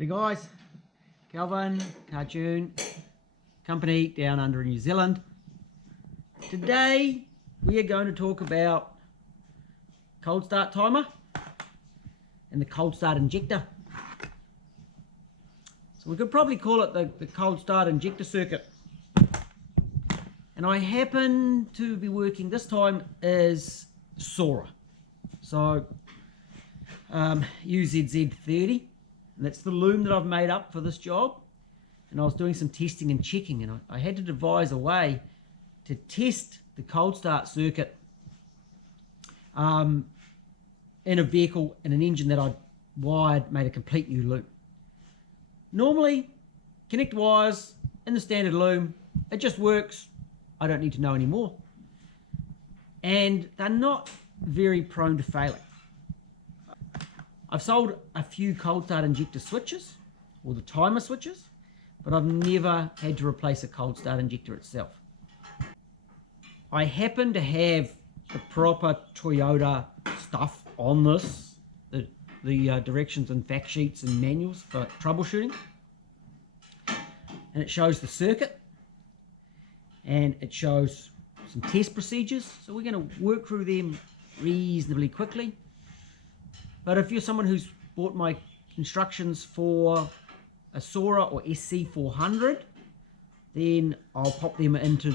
Hey guys, Calvin, Cartoon Company down under New Zealand. Today we are going to talk about cold start timer and the cold start injector. So we could probably call it the cold start injector circuit. And I happen to be working this time as Sora. So UZZ30. And that's the loom that I've made up for this job. And I was doing some testing and checking, and I had to devise a way to test the cold start circuit in a vehicle in an engine that I'd wired, made a complete new loom. Normally, connect wires in the standard loom, it just works. I don't need to know anymore. And they're not very prone to failing. I've sold a few cold start injector switches, or the timer switches, but I've never had to replace a cold start injector itself. I happen to have the proper Toyota stuff on this, the directions and fact sheets and manuals for troubleshooting. And it shows the circuit, and it shows some test procedures. So we're going to work through them reasonably quickly. But if you're someone who's bought my instructions for a Sora or SC400, then I'll pop them into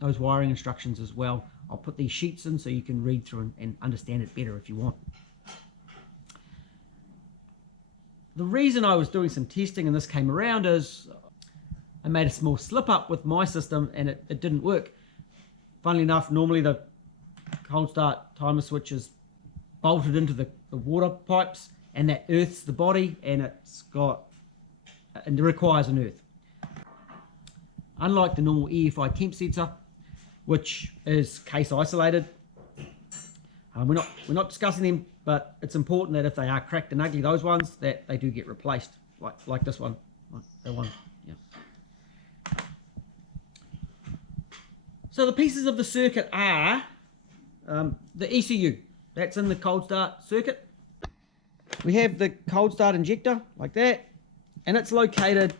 those wiring instructions as well. I'll put these sheets in so you can read through and understand it better if you want. The reason I was doing some testing and this came around is I made a small slip up with my system and it didn't work. Funnily enough, normally the cold start timer switch is bolted into the water pipes, and that earths the body, and it requires an earth. Unlike the normal EFI temp sensor, which is case isolated, we're not discussing them, but it's important that if they are cracked and ugly, those ones, that they do get replaced, like this one, like that one. Yeah. So the pieces of the circuit are the ECU. That's in the cold start circuit. We have the cold start injector, like that, and it's located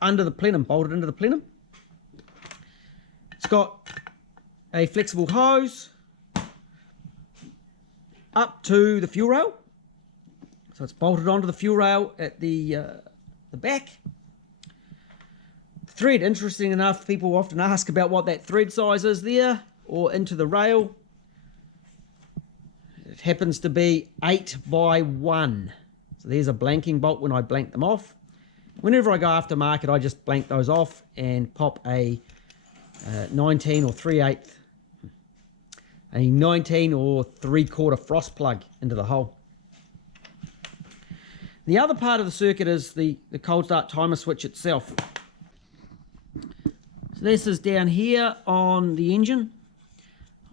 under the plenum, bolted into the plenum. It's got a flexible hose up to the fuel rail. So it's bolted onto the fuel rail at the back. The thread, interesting enough, people often ask about what that thread size is there, or into the rail. It happens to be 8 by 1. So there's a blanking bolt when I blank them off. Whenever I go aftermarket, I just blank those off and pop a 19 or 3/8, a 19 or 3/4 frost plug into the hole. The other part of the circuit is the cold start timer switch itself. So this is down here on the engine,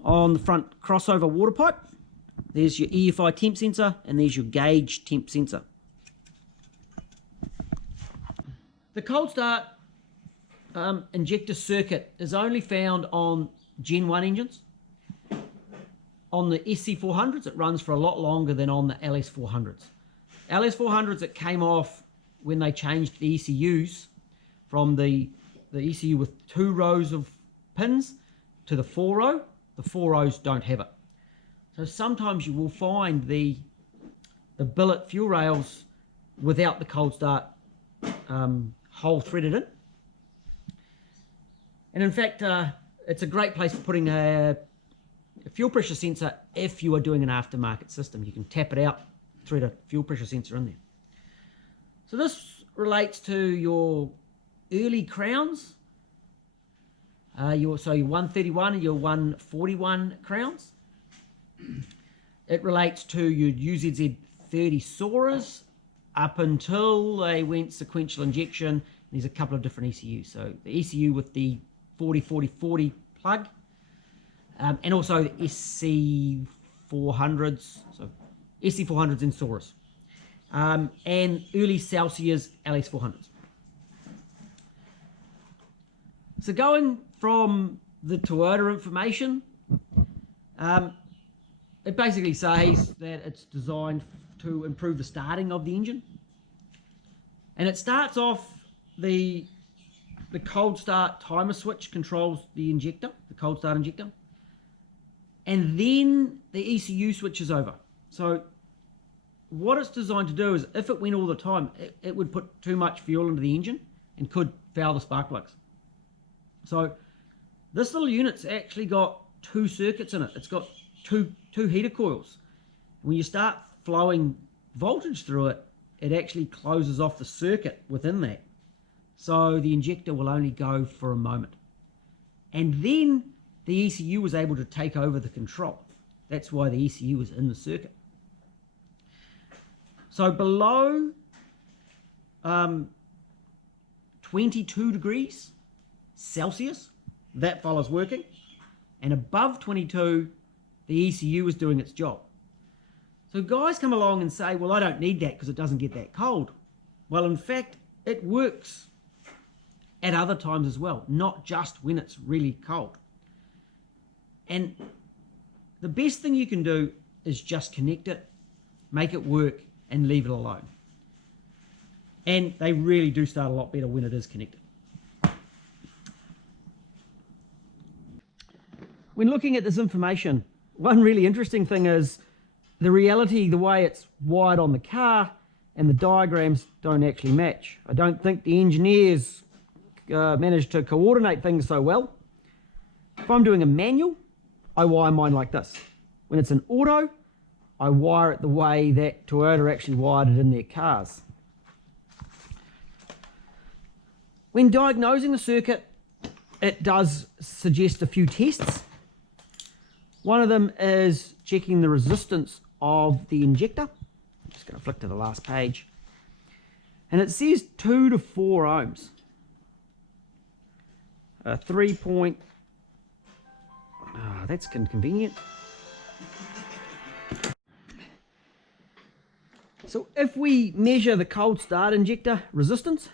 on the front crossover water pipe. There's your EFI temp sensor, and there's your gauge temp sensor. The cold start injector circuit is only found on Gen 1 engines. On the SC400s, it runs for a lot longer than on the LS400s. LS400s, it came off when they changed the ECUs from the ECU with 2 rows of pins to the 4 row. The 4 rows don't have it. So sometimes you will find the billet fuel rails without the cold start hole threaded in. And in fact, it's a great place for putting a fuel pressure sensor if you are doing an aftermarket system. You can tap it out, thread a fuel pressure sensor in there. So this relates to your early crowns, your 131 and your 141 crowns. It relates to your UZZ30 Soras up until they went sequential injection. There's a couple of different ECUs. So the ECU with the 40-40-40 plug, and also the SC400s, so SC400s in Soras, and early Celsius LS400s. So going from the Toyota information, it basically says that it's designed to improve the starting of the engine. And it starts off, the cold start timer switch controls the injector, the cold start injector. And then the ECU switches over. So what it's designed to do is, if it went all the time, it would put too much fuel into the engine and could foul the spark plugs. So this little unit's actually got 2 circuits in it. It's got two heater coils. When you start flowing voltage through it, it actually closes off the circuit within that. So the injector will only go for a moment. And then the ECU was able to take over the control. That's why the ECU is in the circuit. So below 22 degrees Celsius, that fella's working. And above 22, the ECU is doing its job. So guys come along and say, well, I don't need that because it doesn't get that cold. Well, in fact, it works at other times as well, not just when it's really cold. And the best thing you can do is just connect it, make it work, and leave it alone. And they really do start a lot better when it is connected. When looking at this information, one really interesting thing is the reality, the way it's wired on the car and the diagrams don't actually match. I don't think the engineers managed to coordinate things so well. If I'm doing a manual, I wire mine like this. When it's an auto, I wire it the way that Toyota actually wired it in their cars. When diagnosing the circuit, it does suggest a few tests. One of them is checking the resistance of the injector. I'm just going to flick to the last page. And it says 2 to 4 ohms. 3 point... Oh, that's inconvenient. So if we measure the cold start injector resistance,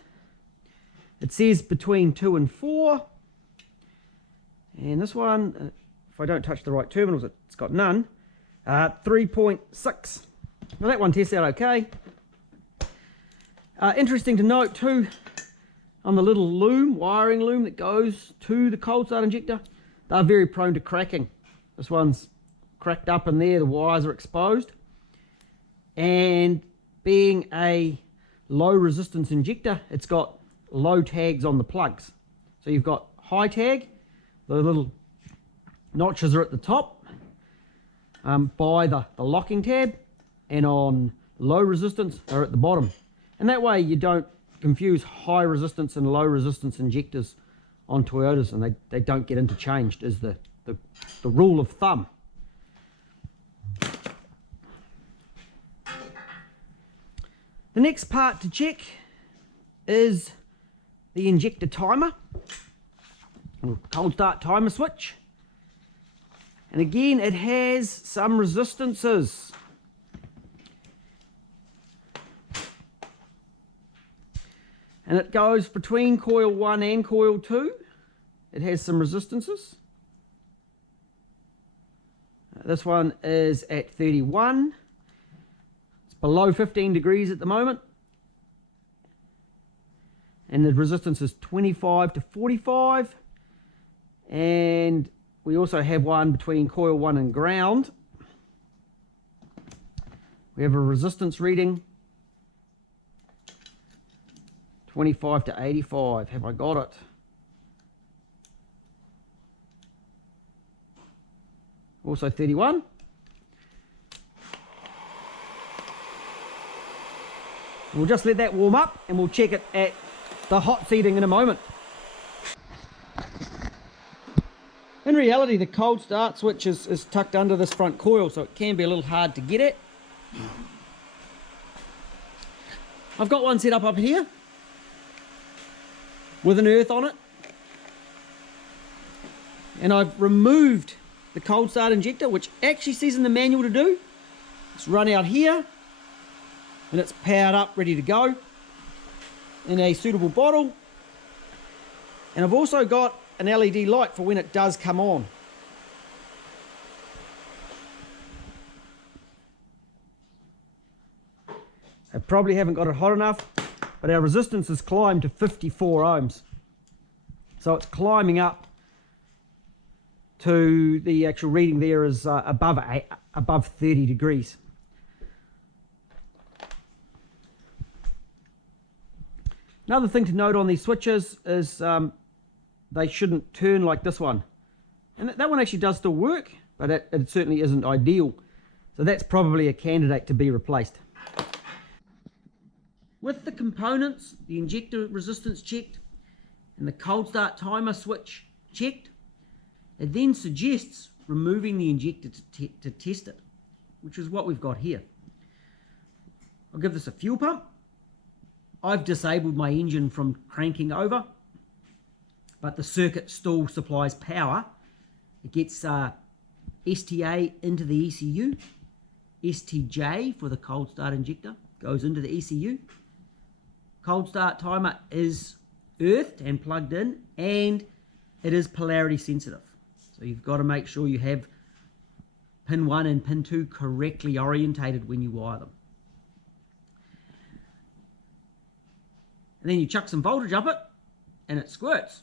it says between 2 and 4. And this one, if I don't touch the right terminals, it's got none. 3.6. Well, that one tests out okay. Interesting to note too, on the little loom, wiring loom that goes to the cold start injector, they're very prone to cracking. This one's cracked up in there, the wires are exposed. And being a low resistance injector, it's got low tags on the plugs. So you've got high tag, the little notches are at the top by the locking tab, and on low resistance are at the bottom. And that way you don't confuse high resistance and low resistance injectors on Toyotas, and they don't get interchanged, is the rule of thumb. The next part to check is the injector timer, or cold start timer switch. And again, it has some resistances. And it goes between coil 1 and coil 2. It has some resistances. This one is at 31. It's below 15 degrees at the moment. And the resistance is 25 to 45. And we also have one between coil 1 and ground. We have a resistance reading 25 to 85. Have I got it? Also 31. We'll just let that warm up and we'll check it at the hot seating in a moment. In reality, the cold start switch is tucked under this front coil, so it can be a little hard to get at. I've got one set up here with an earth on it, and I've removed the cold start injector, which actually says in the manual to do. It's run out here and it's powered up, ready to go in a suitable bottle. And I've also got an LED light for when it does come on. I probably haven't got it hot enough, but our resistance has climbed to 54 ohms. So it's climbing up to the actual reading there is above 30 degrees. Another thing to note on these switches is they shouldn't turn like this one. And that one actually does still work, but it certainly isn't ideal. So that's probably a candidate to be replaced. With the components, the injector resistance checked, and the cold start timer switch checked, it then suggests removing the injector to test it, which is what we've got here. I'll give this a fuel pump. I've disabled my engine from cranking over, but the circuit still supplies power. It gets STA into the ECU, STJ for the cold start injector goes into the ECU. Cold start timer is earthed and plugged in, and it is polarity sensitive. So you've got to make sure you have pin 1 and pin 2 correctly orientated when you wire them. And then you chuck some voltage up it, and it squirts.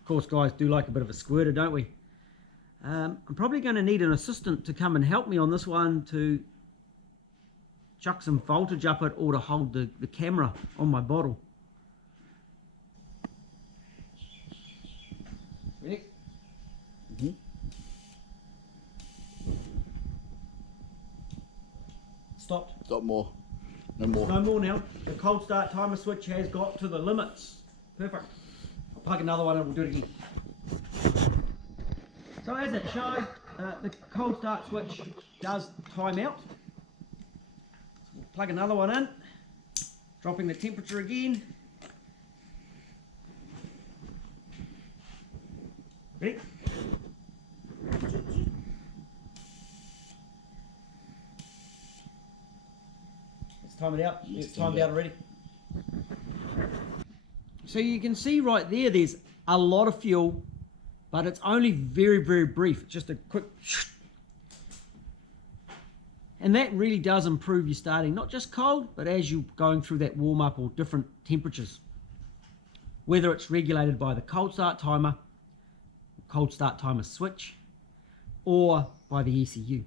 Of course, guys do like a bit of a squirter, don't we? I'm probably going to need an assistant to come and help me on this one to chuck some voltage up it, or to hold the camera on my bottle. Ready? Mm-hmm. Stopped. Stop more. No more. No more now. The cold start timer switch has got to the limits. Perfect. I'll plug another one and we'll do it again. So as it showed, the cold start switch does time out. So we'll plug another one in, dropping the temperature again. Ready? Time it out. It's timed out already. So you can see right there, there's a lot of fuel, but it's only very, very brief. It's just a quick. And that really does improve your starting, not just cold, but as you're going through that warm up or different temperatures. Whether it's regulated by the cold start timer switch, or by the ECU.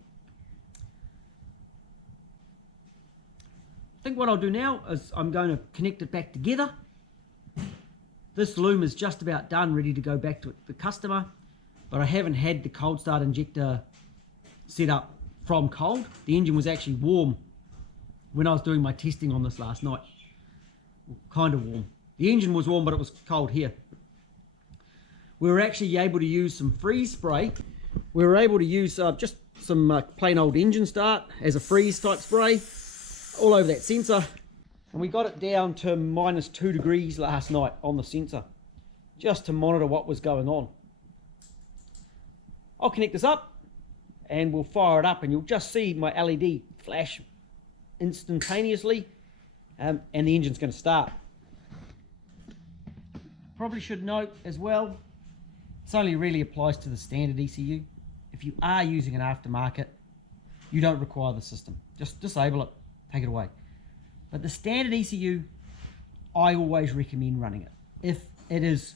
I think what I'll do now is I'm going to connect it back together. This loom is just about done, ready to go back to the customer, but I haven't had the cold start injector set up from cold. The engine was actually warm when I was doing my testing on this last night. Kind of warm. The engine was warm, but it was cold here. We were actually able to use some freeze spray. We were able to use just some plain old engine start as a freeze type spray all over that sensor, and we got it down to -2 degrees last night on the sensor, just to monitor what was going on. I'll connect this up and we'll fire it up, and you'll just see my LED flash instantaneously, and the engine's going to start. Probably should note as well, this only really applies to the standard ECU. If you are using an aftermarket, you don't require the system. Just disable it. Take it away. But the standard ECU, I always recommend running it if it is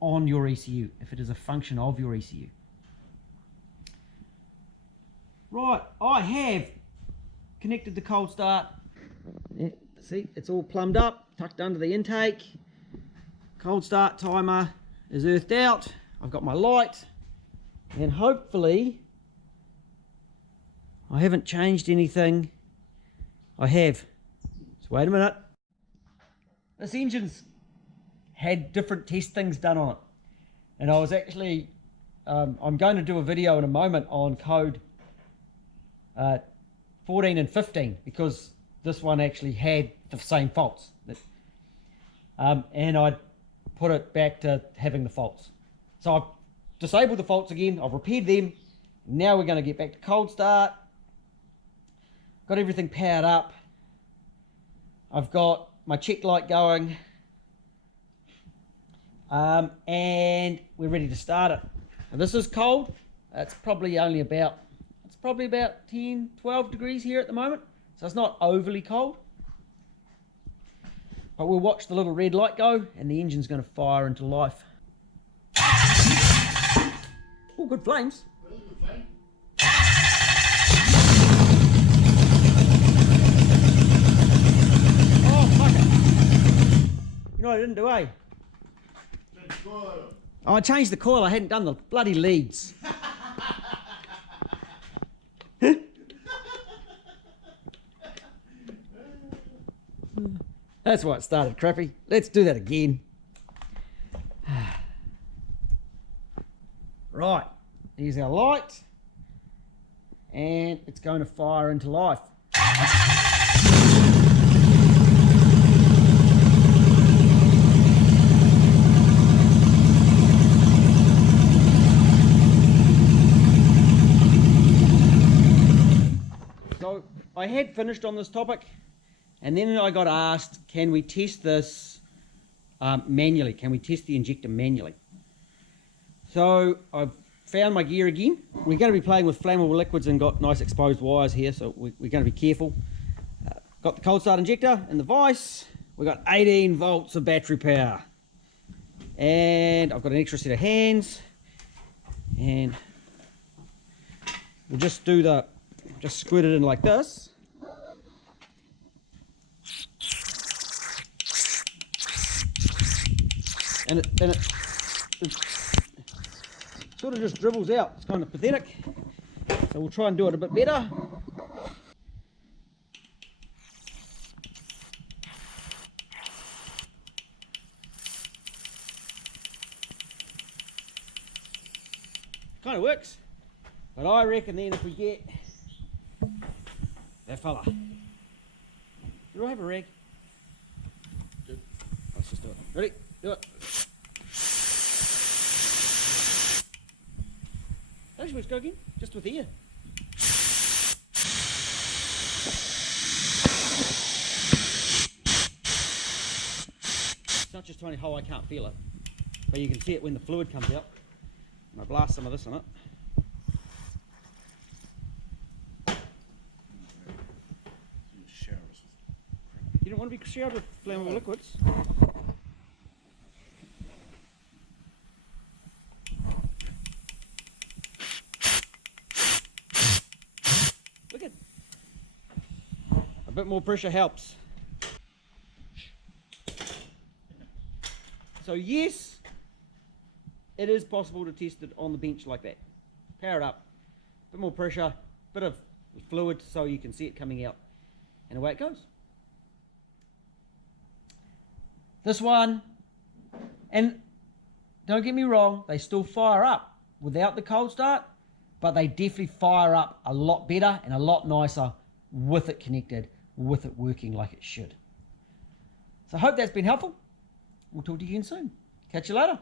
on your ECU, if it is a function of your ECU. Right, I have connected the cold start. Yeah, see, it's all plumbed up, tucked under the intake. Cold start timer is earthed out. I've got my light, and hopefully I haven't changed anything. I have. So wait a minute. This engine's had different test things done on it, and I was actually I'm going to do a video in a moment on code 14 and 15, because this one actually had the same faults, and I put it back to having the faults. So I've disabled the faults again, I've repaired them. Now we're going to get back to cold start. Got everything powered up. I've got my check light going, and we're ready to start it. Now this is cold. It's probably about 10, 12 degrees here at the moment, so it's not overly cold. But we'll watch the little red light go and the engine's going to fire into life. Oh, good flames. Oh, fuck it. You know what I didn't do, eh? Oh, I changed the coil. I hadn't done the bloody leads. That's why it started crappy. Let's do that again. Right, here's our light. And it's going to fire into life. So I had finished on this topic, and then I got asked, can we test this manually? Can we test the injector manually? So I've found my gear again. We're going to be playing with flammable liquids and got nice exposed wires here, so we're going to be careful. Got the cold start injector and the vise. We've got 18 volts of battery power. And I've got an extra set of hands. And we'll just do the, just squirt it in like this. And it sort of just dribbles out. It's kind of pathetic. So we'll try and do it a bit better. Kind of works. But I reckon then if we get that fella. Do I have a rag? Let's just do it. Ready? Do it. Actually, let's go again. Just with ear. It's not just a tiny hole, I can't feel it. But you can see it when the fluid comes out. And I blast some of this on it. You don't want to be showered with flammable liquids. Look at, a bit more pressure helps. So yes, it is possible to test it on the bench like that. Power it up, a bit more pressure, bit of fluid so you can see it coming out, and away it goes. This one, and don't get me wrong, they still fire up without the cold start, but they definitely fire up a lot better and a lot nicer with it connected, with it working like it should. So I hope that's been helpful. We'll talk to you again soon. Catch you later.